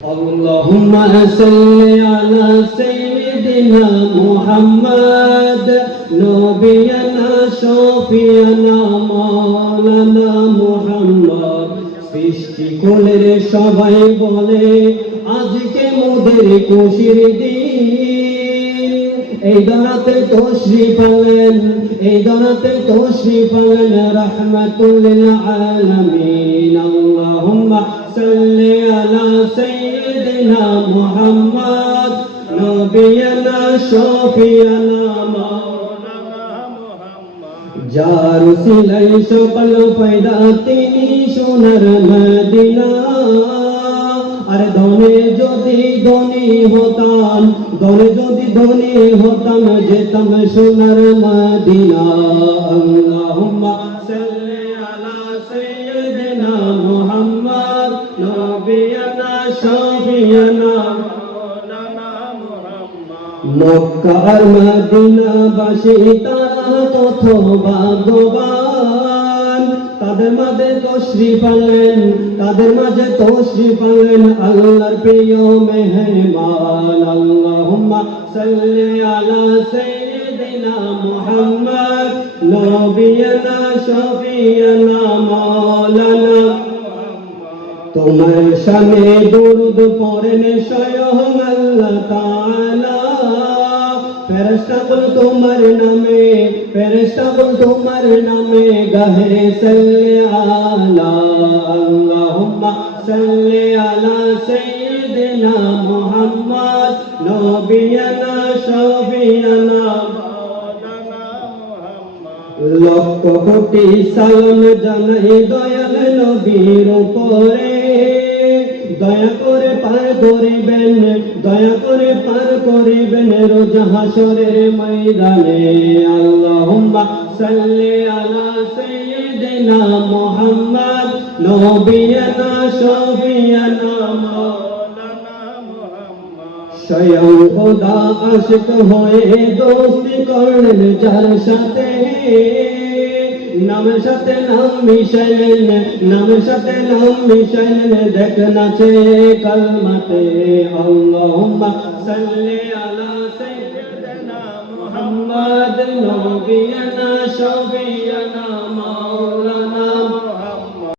اللهم صل على سيدنا محمد نبينا شفيعنا مولانا محمد সৃষ্টিকুলের সবাই বলে আজকে মোদের খুশির দিন এই দরাতে তশরিফ আনলেন রাহমাতুল লিল আলামিন আল্লাহুম্মা সাল্লি আলা সাইয়্যিদিনা মুহাম্মদ নবিয়ানা শফিয়ানা মাওলানা মুহাম্মদ যার উসিলায় সকল ফায়দা তিনি সোনার মদিনা আর ধনে যদি ধনী হতাম যেতাম সোনার মদিনা আল্লাহুম্মা সাল্লি আলা সাইয়্যিদিনা মুহাম্মদ নবিয়ানা শফিয়ানা মাওলানা মুহাম্মদ মক্কা আর মদিনা বাসী তারা কত ভাগ্যবান তাদের মাঝে তশরিফ আনলেন আল্লাহর প্রিয় মেহমান আল্লাহুম্মা সাল্লি আলা সাইয়্যিদিনা মুহাম্মদ নবিয়ানা শফিয়ানা মাওলানা তোমার শানে দরুদ পড়েন স্বয়ং আল্লাহ তাআলা ফেরেশতাগণ তোমার নামে গাহে সাল্লি আলা আল্লাহুম্মা সাল্লি আলা সাইয়্যিদিনা মুহাম্মদ নবিয়ানা শফিয়ানা মাওলানা মুহাম্মদ লক্ষ কোটি সালাম জানাই দয়াল নবীর উপরে দয়া করে পার করিবেন রোজ হাসরের ময়দানে আল্লাহুম্মা সাল্লি আলা সাইয়্যিদিনা মুহাম্মদ নবিয়ানা শফিয়ানা মাওলানা মুহাম্মদ স্বয়ং খোদা আশিক হয়ে দোস্তি করলেন যার সাথে নামের সাথে নাম মিশাইলেন দেখ নাচে কালমাতে আল্লাহুম্মা সাল্লি আলা সাইয়্যিদিনা মুহাম্মদ নবিয়ানা শফিয়ানা